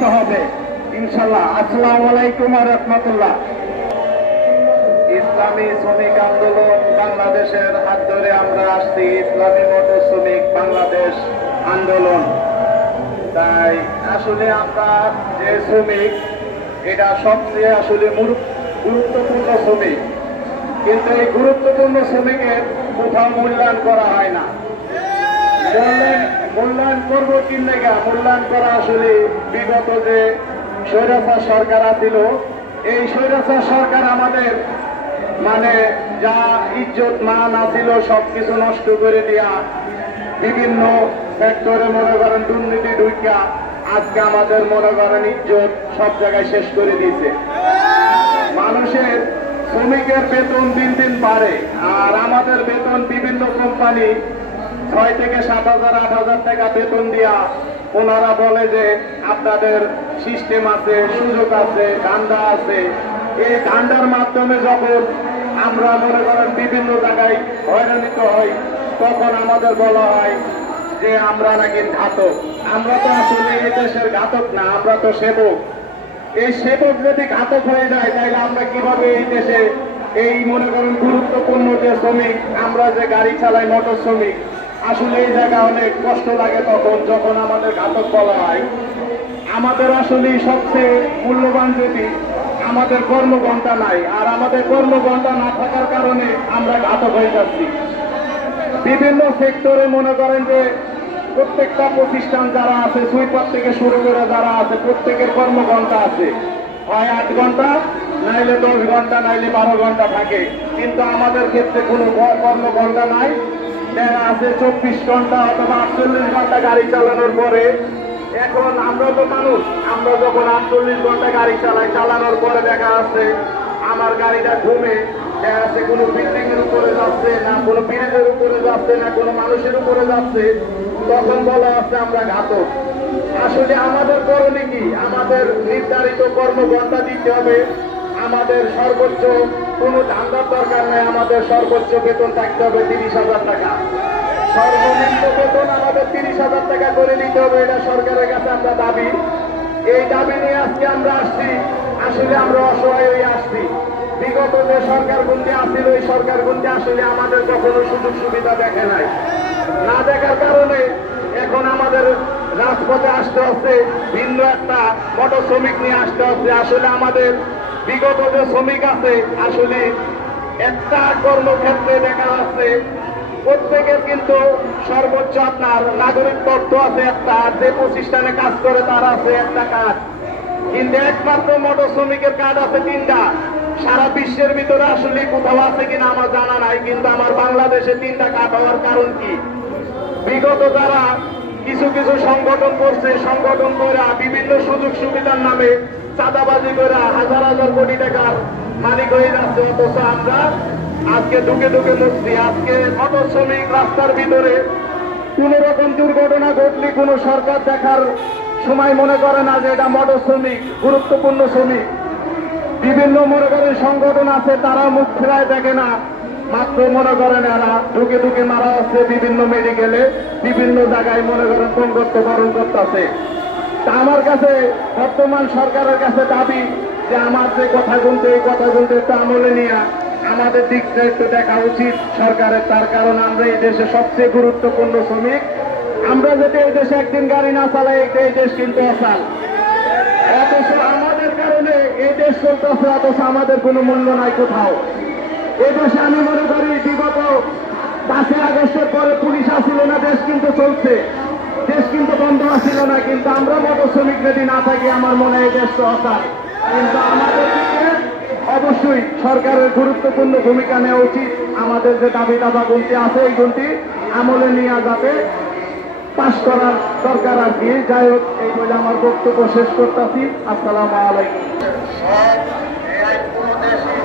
দিতে হবে ইনশাল্লাহ। আসসালামু আলাইকুম ওয়া রাহমাতুল্লাহ। ইসলামী শ্রমিক আন্দোলন বাংলাদেশের হাত ধরে আমরা আসছি ইসলামী মোটর শ্রমিক বাংলাদেশ আন্দোলন। তাই আসলে আমরা যে শ্রমিক, এটা সবচেয়ে আসলে গুরুত্বপূর্ণ শ্রমিক, কিন্তু এই গুরুত্বপূর্ণ শ্রমিকের কোথাও মূল্যায়ন করা হয় না। মূল্যায়ন করবো কিনলেগা? মূল্যায়ন করা আসলে বিগত যে স্বৈরাচার সরকার ছিল, এই স্বৈরাচার সরকার আমাদের মানে যা ইজ্জত মান আছিল সবকিছু নষ্ট করে দিয়া বিভিন্ন সেক্টরে মনে করেন দুর্নীতি ঢুকা আজকে আমাদের মনে করেন ইজ্জত সব জায়গায় শেষ করে দিয়েছে। মানুষের শ্রমিকের বেতন দিন দিন বাড়ে, আর আমাদের বেতন বিভিন্ন কোম্পানি 6 থেকে 7,000 8,000 টাকা বেতন দিয়া ওনারা বলে যে আপনাদের সিস্টেম আছে, সুযোগ আছে, ধান্দা আছে। এই ধান্দার মাধ্যমে যখন আমরা মনে করেন বিভিন্ন জায়গায় হয়রানিত হই, তখন আমাদের বলা হয় যে আমরা নাকি ঘাতক। আমরা তো আসলে এই দেশের ঘাতক না, আমরা তো সেবক। এই সেবক যদি ঘাতক হয়ে যায় তাহলে আমরা কিভাবে এই দেশে এই মনে করেন গুরুত্বপূর্ণ যে শ্রমিক, আমরা যে গাড়ি চালাই মোটর শ্রমিক, আসলে এই জায়গায় অনেক কষ্ট লাগে তখন যখন আমাদের ঘাতক বলা হয়। আমাদের আসলে সবচেয়ে মূল্যবান যদি আমাদের কর্মঘণ্টা নাই, আর আমাদের কর্মঘণ্টা না থাকার কারণে আমরা ঘাতক হয়ে যাচ্ছি। বিভিন্ন সেক্টরে মনে করেন যে প্রত্যেকটা প্রতিষ্ঠান যারা আছে, সুইপার থেকে শুরু করে যারা আছে, প্রত্যেকের কর্মঘণ্টা আছে, হয় 8 ঘন্টা, নাইলে 10 ঘন্টা, নাইলে 12 ঘন্টা থাকে। কিন্তু আমাদের ক্ষেত্রে কোনো কর্মঘণ্টা নাই, দেখা আছে 24 ঘন্টা অথবা 48 ঘন্টা গাড়ি চালানোর পরে। এখন আমরা তো মানুষ, আমরা যখন 48 ঘন্টা গাড়ি চালানোর পরে দেখা যাচ্ছে আমার গাড়িটা ঘুমে দেখা যাচ্ছে কোনো বিল্ডিং এর উপরে যাচ্ছে না, কোনো ব্রিজের উপরে যাচ্ছে না, কোনো মানুষের উপরে যাচ্ছে, তখন বলা হচ্ছে আমরা ঘাতক। আসলে আমাদের করণীয় কি? আমাদের নির্ধারিত কর্মঘণ্টা দিতে হবে, আমাদের সর্বোচ্চ কোনো ধান্দার দরকার নাই, আমাদের সর্বোচ্চ বেতন থাকতে হবে 30,000 টাকা, সর্বনিম্ন বেতন আমাদের 30,000 টাকা করে নিতে হবে। এটা সরকারের কাছে আমরা দাবি, এই দাবি নিয়ে আজকে আমরা আসছি। আসলে আমরা অসহায় হয়ে আসছি। বিগত যে সরকার গুন্ডি আসছিল, ওই সরকার গুন্ডি আসলে আমাদের কখনো সুযোগ সুবিধা দেখে নাই, না দেখার কারণে এখন আমাদের রাজপথে আসতে হচ্ছে, ভিন্ন একটা মোটর শ্রমিক নিয়ে আসতে হচ্ছে। আসলে আমাদের বিগত যে শ্রমিক আছে, আসলে একটা কর্মক্ষেত্রে দেখা যাচ্ছে প্রত্যেকের কিন্তু সর্বোচ্চ আপনার নাগরিক তথ্য আছে একটা, যে প্রতিষ্ঠানে কাজ করে তার আছে একটা কার্ড, কিন্তু একমাত্র মোটর শ্রমিকের কার্ড আছে 3টা। সারা বিশ্বের ভিতরে আসলে কোথাও আছে কিনা আমার জানা নাই, কিন্তু আমার বাংলাদেশে 3টা কার্ড হওয়ার কারণ কি? বিগত যারা কিছু কিছু সংগঠন করছে, সংগঠন করে বিভিন্ন সুযোগ সুবিধার নামে চাঁদাবাজি করে হাজার হাজার কোটি টাকার মালিক হয়ে যাচ্ছে, অথচ আমরা আজকে ঢুকে ঢুকে মরছি। আজকে মোটর শ্রমিক রাস্তার ভিতরে কোন রকম দুর্ঘটনা ঘটলে কোনো সরকার দেখার সময় মনে করে না যে এটা মোটর শ্রমিক, গুরুত্বপূর্ণ শ্রমিক। বিভিন্ন মনে করেন সংগঠন আছে, তারা মুখ ফেরায় দেখে না, মাত্র মনে করেন এরা ঢুকে ঢুকে মারা হচ্ছে বিভিন্ন মেডিকেলে, বিভিন্ন জায়গায় মনে করেন বরণ করতেছে। তা আমার কাছে বর্তমান সরকারের কাছে দাবি যে আমার যে কথা গুনতে, এই কথা গুনতে একটু আমলে নিয়ে আমাদের দিকটা একটু দেখা উচিত সরকারের। তার কারণ আমরা এই দেশে সবচেয়ে গুরুত্বপূর্ণ শ্রমিক। আমরা যদি এই দেশে একদিন গাড়ি না চালাই, এই দেশ কিন্তু অসাল। অথচ আমাদের কারণে এই দেশ চলতেছে, অথচ আমাদের কোনো মূল্য নাই কোথাও। এই দেশে আমি মনে করি বিগত 5 আগস্টের পরে পুলিশ আসছিল না, দেশ কিন্তু চলছে, দেশ কিন্তু বন্ধ আসছিল না। কিন্তু আমরা মোটর শ্রমিক যদি না থাকি, আমার মনে হয় এই দেশ তো অসাল। কিন্তু আমাদের অবশ্যই সরকারের গুরুত্বপূর্ণ ভূমিকা নেওয়া উচিত। আমাদের যে দাবি দাবা গুনতি আছে, এই গুনতি আমলে নিয়ে যাবে পাশ করার দরকার আর কি। যাই হোক, এই বলে আমার বক্তব্য শেষ করতেছি। আসসালামু আলাইকুম।